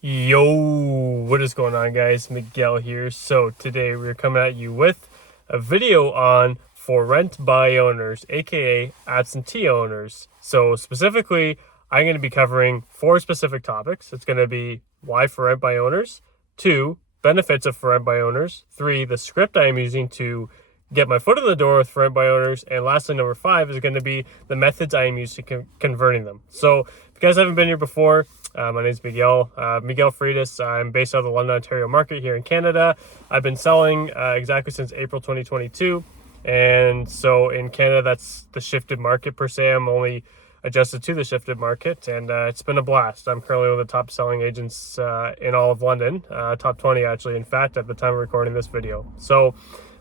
Yo, what is going on, guys? Miguel here. So today we're coming at you with a video on for rent by owners, aka absentee owners. So specifically, I'm going to be covering four specific topics. It's going to be why for rent by owners, two, benefits of for rent by owners, three, the script I am using to get my foot in the door with for rent by owners, and lastly, number five is going to be the methods I am using converting them. So if you guys haven't been here before, my name is Miguel, Miguel Freitas. I'm based out of the London, Ontario market here in Canada. I've been selling exactly since April 2022. And so in Canada, that's the shifted market per se. I'm only adjusted to the shifted market, and it's been a blast. I'm currently one of the top selling agents in all of London, top 20 actually, in fact, at the time of recording this video. So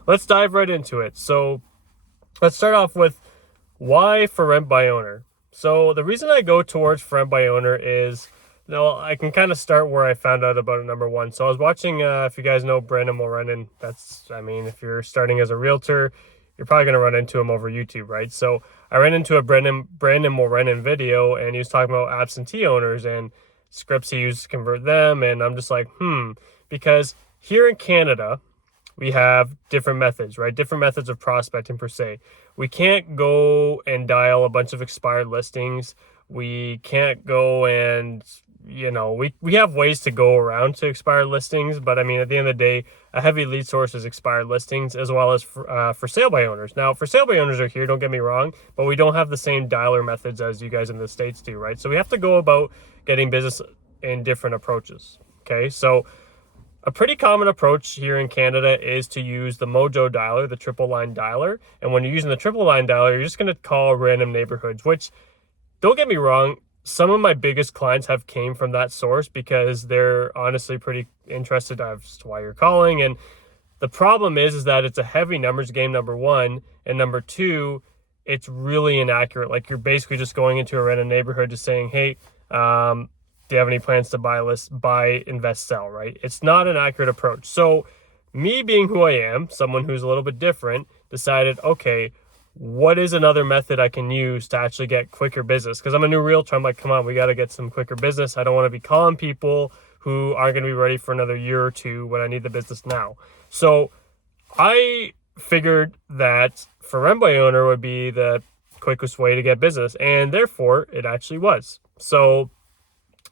let's dive right into it. So let's start off with why for rent by owner. So the reason I go towards for rent by owner is, I can kind of start where I found out about it, number one. So I was watching, if you guys know Brandon Mulrennan, if you're starting as a realtor, you're probably going to run into him over YouTube, right? So I ran into a Brandon Mulrennan video, and he was talking about absentee owners and scripts he used to convert them. And I'm just like, because here in Canada, we have different methods, right? Different methods of prospecting per se. We can't go and dial a bunch of expired listings. We can't go and, we have ways to go around to expired listings, but I mean, at the end of the day, a heavy lead source is expired listings as well as for sale by owners. Now, for sale by owners are here, don't get me wrong, but we don't have the same dialer methods as you guys in the States do, right? So we have to go about getting business in different approaches, okay? So a pretty common approach here in Canada is to use the Mojo dialer, the triple line dialer. And when you're using the triple line dialer, you're just going to call random neighborhoods, which, don't get me wrong, some of my biggest clients have came from that source because they're honestly pretty interested as to why you're calling. And the problem is that it's a heavy numbers game, number one. And number two, it's really inaccurate. Like, you're basically just going into a random neighborhood just saying, hey, do you have any plans to buy, invest, sell, right? It's not an accurate approach. So me being who I am, someone who's a little bit different, decided, okay, what is another method I can use to actually get quicker business? Because I'm a new realtor. I'm like, come on, we got to get some quicker business. I don't want to be calling people who aren't going to be ready for another year or two when I need the business now. So I figured that for rent by owner would be the quickest way to get business. And therefore, it actually was. So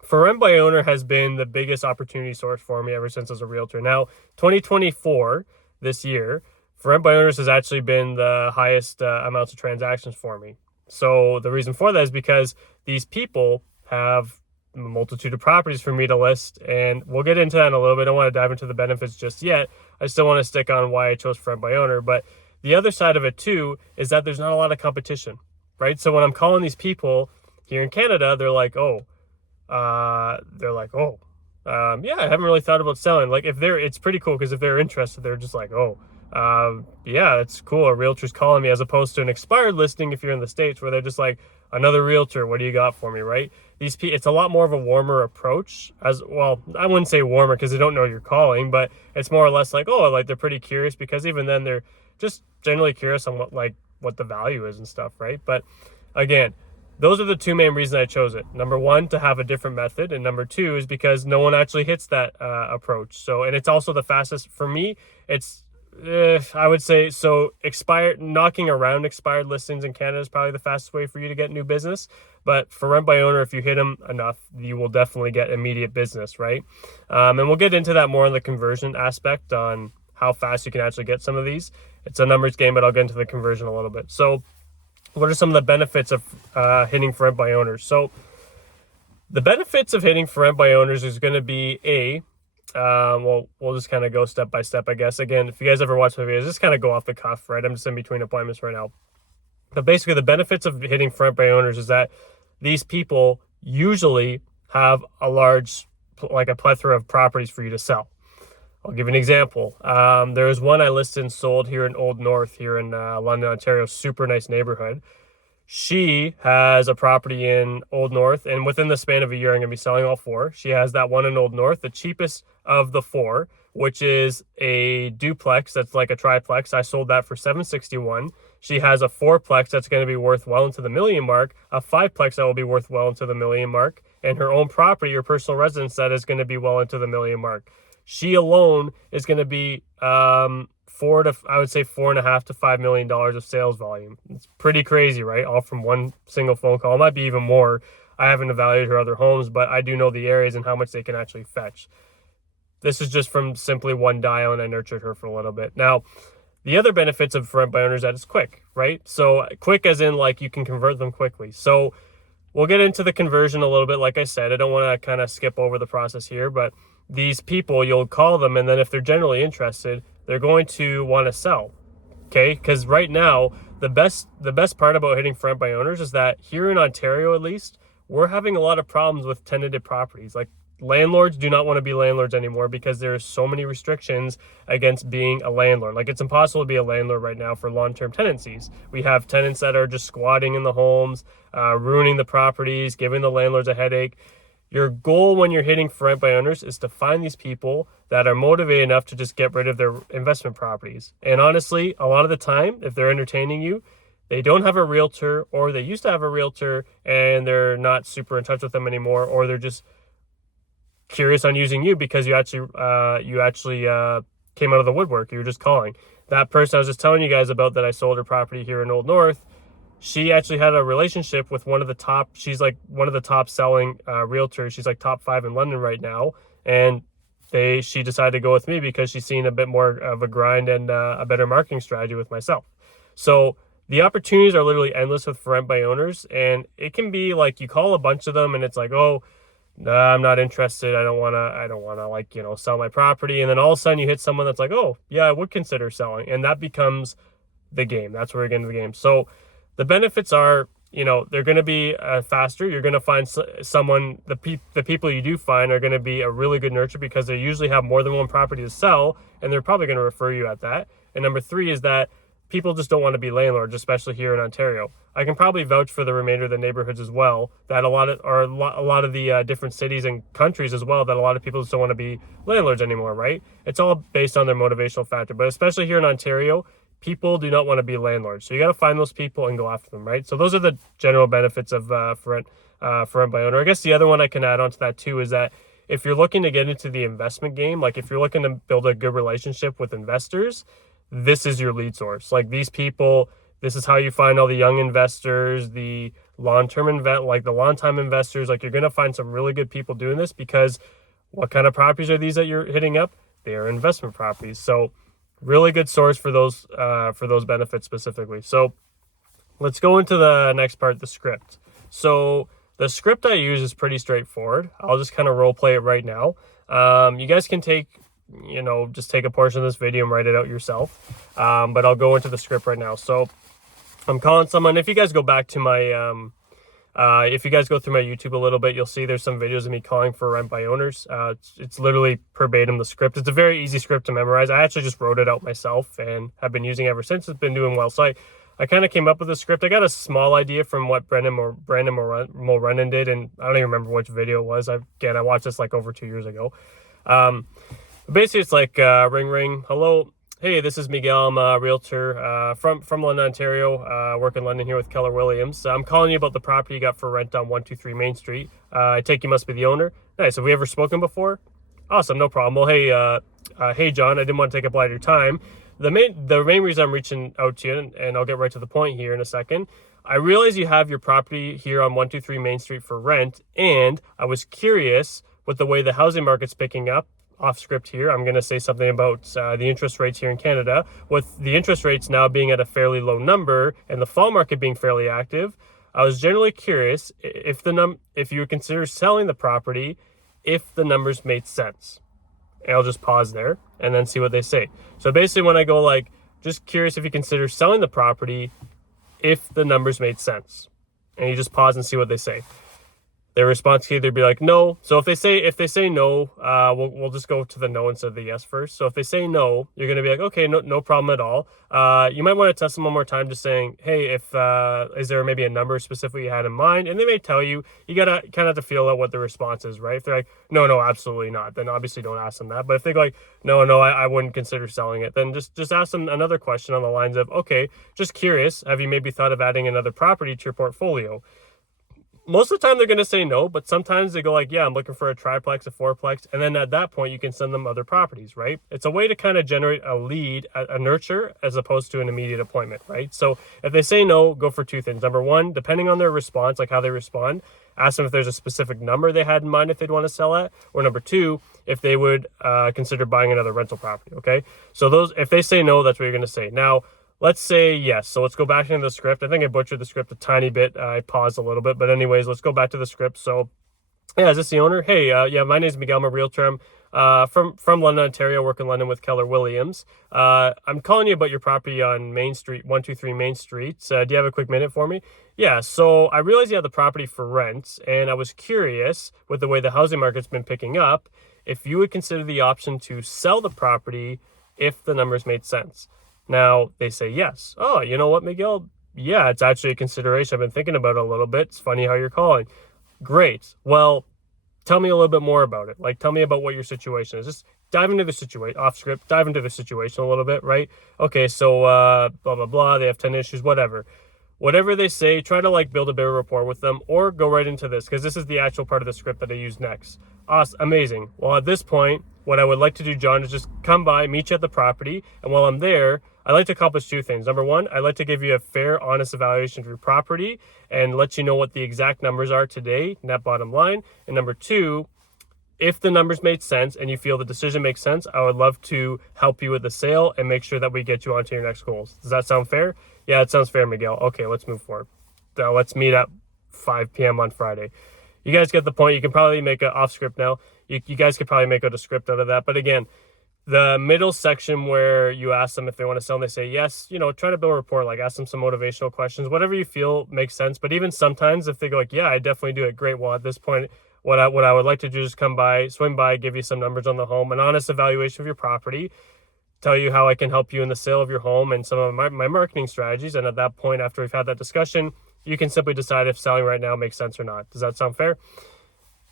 for rent by owner has been the biggest opportunity source for me ever since as a realtor. Now, 2024, this year, for rent by owners has actually been the highest amounts of transactions for me. So the reason for that is because these people have a multitude of properties for me to list, and we'll get into that in a little bit. I don't want to dive into the benefits just yet. I still want to stick on why I chose for rent by owner. But the other side of it too is that there's not a lot of competition, right? So when I'm calling these people here in Canada, they're like, yeah, I haven't really thought about selling. Like, it's pretty cool because if they're interested, they're just like, yeah, it's cool. A realtor's calling me, as opposed to an expired listing if you're in the States, where they're just like, another realtor, what do you got for me, right? It's a lot more of a warmer approach. As well, I wouldn't say warmer because they don't know you're calling, but it's more or less like, they're pretty curious, because even then they're just generally curious on what the value is and stuff, right? But again, those are the two main reasons I chose it. Number one, to have a different method. And number two is because no one actually hits that approach. So, and it's also the fastest for me. I would say, so knocking around expired listings in Canada is probably the fastest way for you to get new business. But for rent by owner, if you hit them enough, you will definitely get immediate business, right? And we'll get into that more on the conversion aspect, on how fast you can actually get some of these. It's a numbers game, but I'll get into the conversion a little bit. So what are some of the benefits of hitting for rent by owners? So the benefits of hitting for rent by owners is going to be we'll just kind of go step by step, I guess. Again, if you guys ever watch my videos, just kind of go off the cuff, right? I'm just in between appointments right now. But basically, the benefits of hitting for rent by owners is that these people usually have a plethora of properties for you to sell. I'll give you an example. There was one I listed and sold here in Old North, here in London, Ontario, super nice neighborhood. She has a property in Old North, and within the span of a year, I'm going to be selling all four. She has that one in Old North, the cheapest of the four, which is a duplex that's like a triplex. I sold that for $761. She has a fourplex that's going to be worth well into the million mark, a fiveplex that will be worth well into the million mark, and her own property or personal residence that is going to be well into the million mark. She alone is going to be I would say $4.5 to $5 million of sales volume. It's pretty crazy, right? All from one single phone call. It might be even more. I haven't evaluated her other homes, but I do know the areas and how much they can actually fetch. This is just from simply one dial, and I nurtured her for a little bit. Now, the other benefits of rent by owners is that it's quick, right? So quick as in like you can convert them quickly. So we'll get into the conversion a little bit. Like I said, I don't want to kind of skip over the process here, but these people, you'll call them, and then if they're generally interested, they're going to want to sell. Okay, because right now the best part about hitting rent by owners is that here in Ontario, at least, we're having a lot of problems with tenanted properties. Like, landlords do not want to be landlords anymore because there's so many restrictions against being a landlord. Like, it's impossible to be a landlord right now for long-term tenancies. We have tenants that are just squatting in the homes, ruining the properties, giving the landlords a headache. Your goal when you're hitting for rent by owners is to find these people that are motivated enough to just get rid of their investment properties. And honestly, a lot of the time, if they're entertaining you, they don't have a realtor, or they used to have a realtor and they're not super in touch with them anymore, or they're just curious on using you because you actually came out of the woodwork. You were just calling. That person I was just telling you guys about that I sold her property here in Old North, she actually had a relationship with she's like one of the top selling realtors. She's like top 5 in London right now. And she decided to go with me because she's seen a bit more of a grind and a better marketing strategy with myself. So the opportunities are literally endless with rent by owners, and it can be like you call a bunch of them and it's like, oh, I'm not interested. I don't want to sell my property. And then all of a sudden you hit someone that's like, oh yeah, I would consider selling. And that becomes the game. That's where we get into the game. So the benefits are, they're going to be faster. You're going to find someone, the people you do find are going to be a really good nurture because they usually have more than one property to sell, and they're probably going to refer you at that. And number 3 is that people just don't want to be landlords, especially here in Ontario. I can probably vouch for the remainder of the neighborhoods as well, that a lot of the different cities and countries as well, that a lot of people just don't want to be landlords anymore, right? It's all based on their motivational factor. But especially here in Ontario, people do not want to be landlords. So you got to find those people and go after them, right? So those are the general benefits of for rent by owner. I guess the other one I can add on to that too is that if you're looking to get into the investment game, like if you're looking to build a good relationship with investors, this is your lead source. Like, these people, this is how you find all the young investors, the long-time investors. Like, you're going to find some really good people doing this because what kind of properties are these that you're hitting up? They are investment properties. So really good source for those benefits specifically. So let's go into the next part, the script. So the script I use is pretty straightforward. I'll just kind of role play it right now. You guys can just take a portion of this video and write it out yourself. But I'll go into the script right now. So I'm calling someone. If you guys go back to my, if you guys go through my YouTube a little bit, you'll see there's some videos of me calling for rent by owners. It's literally verbatim the script. It's a very easy script to memorize. I actually just wrote it out myself and have been using it ever since. It's been doing well. So I kind of came up with the script. I got a small idea from what Brandon Mulrennan did, and I don't even remember which video it was. I watched this like over 2 years ago. Basically, it's like, ring, ring. Hello. Hey, this is Miguel. I'm a realtor from London, Ontario. Work in London here with Keller Williams. I'm calling you about the property you got for rent on 123 Main Street. I take you must be the owner. Nice. Have we ever spoken before? Awesome. No problem. Well, hey, John, I didn't want to take up a lot of your time. The main reason I'm reaching out to you, and I'll get right to the point here in a second, I realize you have your property here on 123 Main Street for rent, and I was curious with the way the housing market's picking up. Off script here, I'm going to say something about the interest rates here in Canada. With the interest rates now being at a fairly low number and the fall market being fairly active, I was generally curious if you would consider selling the property if the numbers made sense. And I'll just pause there and then see what they say. So basically, when I go like, just curious if you consider selling the property if the numbers made sense, and you just pause and see what they say. Their response can either be like no. So if they say no, we'll just go to the no instead of the yes first. So if they say no, you're gonna be like, okay, no problem at all. You might want to test them one more time, just saying, hey, is there maybe a number specifically you had in mind? And they may tell you. You gotta kind of have to feel out what the response is, right? If they're like, no, absolutely not, then obviously don't ask them that. But if they go like, no, I wouldn't consider selling it, then just ask them another question on the lines of, okay, just curious, have you maybe thought of adding another property to your portfolio? most of the time they're going to say no, but sometimes they go like, yeah, I'm looking for a triplex, a fourplex. And then at that point, you can send them other properties, right? It's a way to kind of generate a lead, a nurture, as opposed to an immediate appointment, right? So if they say no, go for two things. Number one, depending on their response, like how they respond, ask them if there's a specific number they had in mind if they'd want to sell at. Or number two, if they would consider buying another rental property, okay? So those, if they say no, that's what you're going to say. Now, let's say yes. So let's go back into the script. I think I butchered the script a tiny bit. I paused a little bit, but anyways, let's go back to the script. So yeah, is this the owner? Hey, yeah, my name is Miguel. I'm a realtor. I'm from London, Ontario. Work in London with Keller Williams. I'm calling you about your property on Main Street, 123 Main Street. Do you have a quick minute for me? Yeah, so I realized you had the property for rent, and I was curious, with the way the housing market's been picking up, if you would consider the option to sell the property if the numbers made sense. Now, they say yes. Oh, you know what, Miguel? Yeah, it's actually a consideration. I've been thinking about it a little bit. It's funny how you're calling. Great. Well, tell me a little bit more about it. Like, tell me about what your situation is. Just dive into the situation, off script, dive into the situation a little bit, right? Okay, so blah, blah, blah. They have 10 issues, whatever. Whatever they say, try to like build a bit of rapport with them, or go right into this, because this is the actual part of the script that I use next. Awesome, amazing. Well, at this point, what I would like to do, John, is just come by, meet you at the property, and while I'm there, I like to accomplish two things. Number one, I like to give you a fair, honest evaluation of your property and let you know what the exact numbers are today, net bottom line. And number two, if the numbers made sense and you feel the decision makes sense, I would love to help you with the sale and make sure that we get you onto your next goals. Does that sound fair? Yeah, it sounds fair, Miguel. Okay, let's move forward. Now let's meet at 5 p.m. on Friday. You guys get the point. You can probably make an off script now. You guys could probably make a script out of that. But again, the middle section where you ask them if they want to sell and they say yes, try to build a rapport, like ask them some motivational questions, whatever you feel makes sense. But even sometimes if they go like, yeah, I definitely do it, great. Well, at this point, what I would like to do is come by, swing by, give you some numbers on the home, an honest evaluation of your property, tell you how I can help you in the sale of your home and some of my marketing strategies. And at that point, after we've had that discussion, you can simply decide if selling right now makes sense or not. Does that sound fair?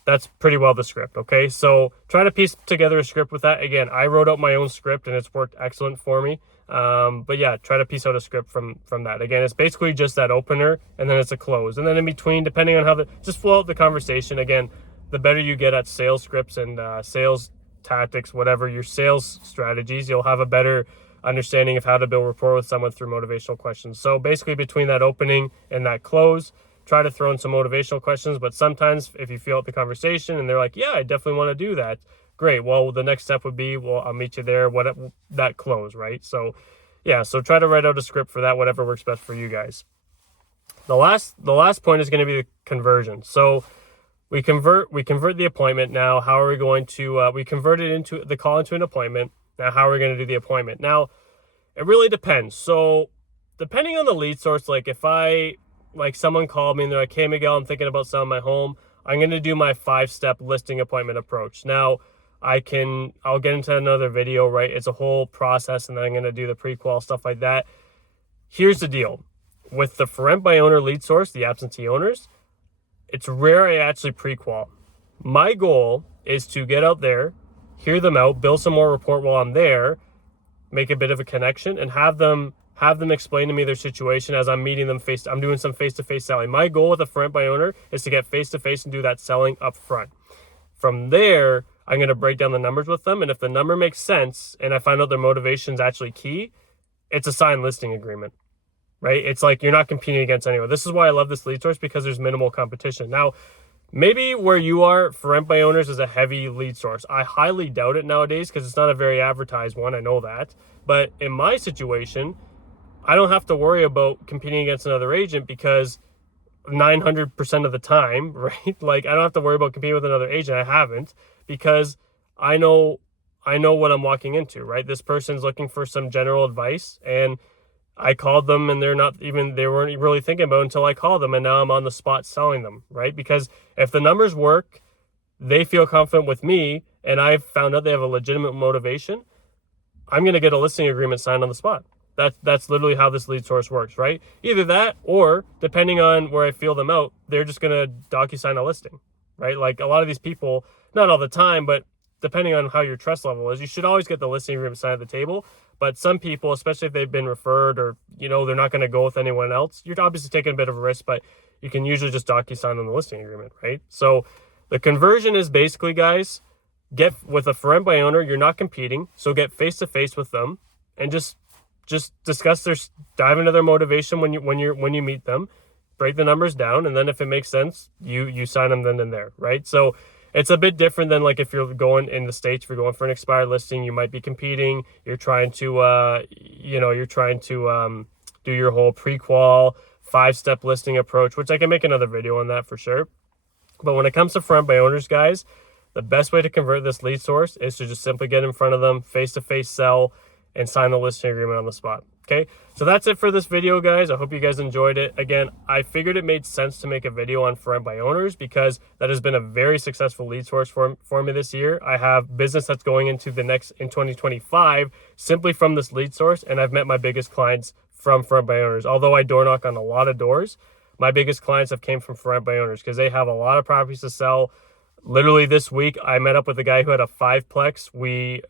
That's pretty well the script, okay? So try to piece together a script with that. Again, I wrote out my own script and it's worked excellent for me. But yeah, try to piece out a script from that. Again, it's basically just that opener and then it's a close. And then in between, depending on how just flow out the conversation. Again, the better you get at sales scripts and sales tactics, whatever your sales strategies, you'll have a better understanding of how to build rapport with someone through motivational questions. So basically between that opening and that close, try to throw in some motivational questions, but sometimes if you feel out the conversation and they're like, yeah, I definitely want to do that. Great. Well, the next step would be, well, I'll meet you there. That close, right? So yeah, so try to write out a script for that, whatever works best for you guys. The last point is going to be the conversion. So we convert the appointment. Now, how are we going to, we convert it into the call into an appointment. Now, how are we going to do the appointment? Now, it really depends. So depending on the lead source, like someone called me and they're like, hey, Miguel, I'm thinking about selling my home. I'm going to do my 5-step listing appointment approach. Now, I'll get into another video, right? It's a whole process, and then I'm going to do the pre-qual, stuff like that. Here's the deal. With the for rent by owner lead source, the absentee owners, it's rare I actually pre-qual. My goal is to get out there, hear them out, build some more rapport while I'm there, make a bit of a connection, and have them explain to me their situation as I'm meeting them I'm doing some face-to-face selling. My goal with a for rent by owner is to get face-to-face and do that selling up front. From there, I'm going to break down the numbers with them. And if the number makes sense and I find out their motivation is actually key, it's a signed listing agreement, right? It's like you're not competing against anyone. This is why I love this lead source, because there's minimal competition. Now, maybe where you are, for rent by owners is a heavy lead source. I highly doubt it nowadays because it's not a very advertised one. I know that. But in my situation, I don't have to worry about competing against another agent because 900% of the time, right? Like I don't have to worry about competing with another agent. I haven't, because I know what I'm walking into, right? This person's looking for some general advice, and I called them and they weren't really thinking about it until I called them, and now I'm on the spot selling them, right? Because if the numbers work, they feel confident with me, and I've found out they have a legitimate motivation, I'm going to get a listing agreement signed on the spot. That's literally how this lead source works, right? Either that, or depending on where I feel them out, they're just going to DocuSign a listing, right? Like a lot of these people, not all the time, but depending on how your trust level is, you should always get the listing agreement signed at the table. But some people, especially if they've been referred or, they're not going to go with anyone else, you're obviously taking a bit of a risk, but you can usually just DocuSign on the listing agreement, right? So the conversion is basically, guys, get with a for rent by owner. You're not competing, so get face to face with them and just discuss dive into their motivation when you meet them, break the numbers down, and then if it makes sense, you sign them then and there, right? So it's a bit different than like if you're going in the States, if you're going for an expired listing, you might be competing. You're trying to do your whole pre-qual 5-step listing approach, which I can make another video on that for sure. But when it comes to for rent by owners, guys, the best way to convert this lead source is to just simply get in front of them, face-to-face sell, and sign the listing agreement on the spot. Okay, so that's it for this video, guys. I hope you guys enjoyed it. Again, I figured it made sense to make a video on for rent by owners because that has been a very successful lead source for me this year. I have business that's going into in 2025 simply from this lead source, and I've met my biggest clients from for rent by owners. Although I door knock on a lot of doors, my biggest clients have came from for rent by owners because they have a lot of properties to sell. Literally this week, I met up with a guy who had a 5-plex. We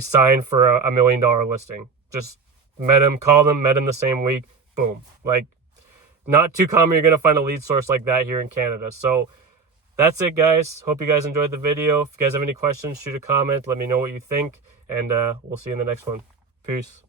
signed for a $1 million listing. Just met him the same week. Boom. Like, not too common you're going to find a lead source like that here in Canada. So that's it, guys. Hope you guys enjoyed the video. If you guys have any questions, shoot a comment. Let me know what you think. And we'll see you in the next one. Peace.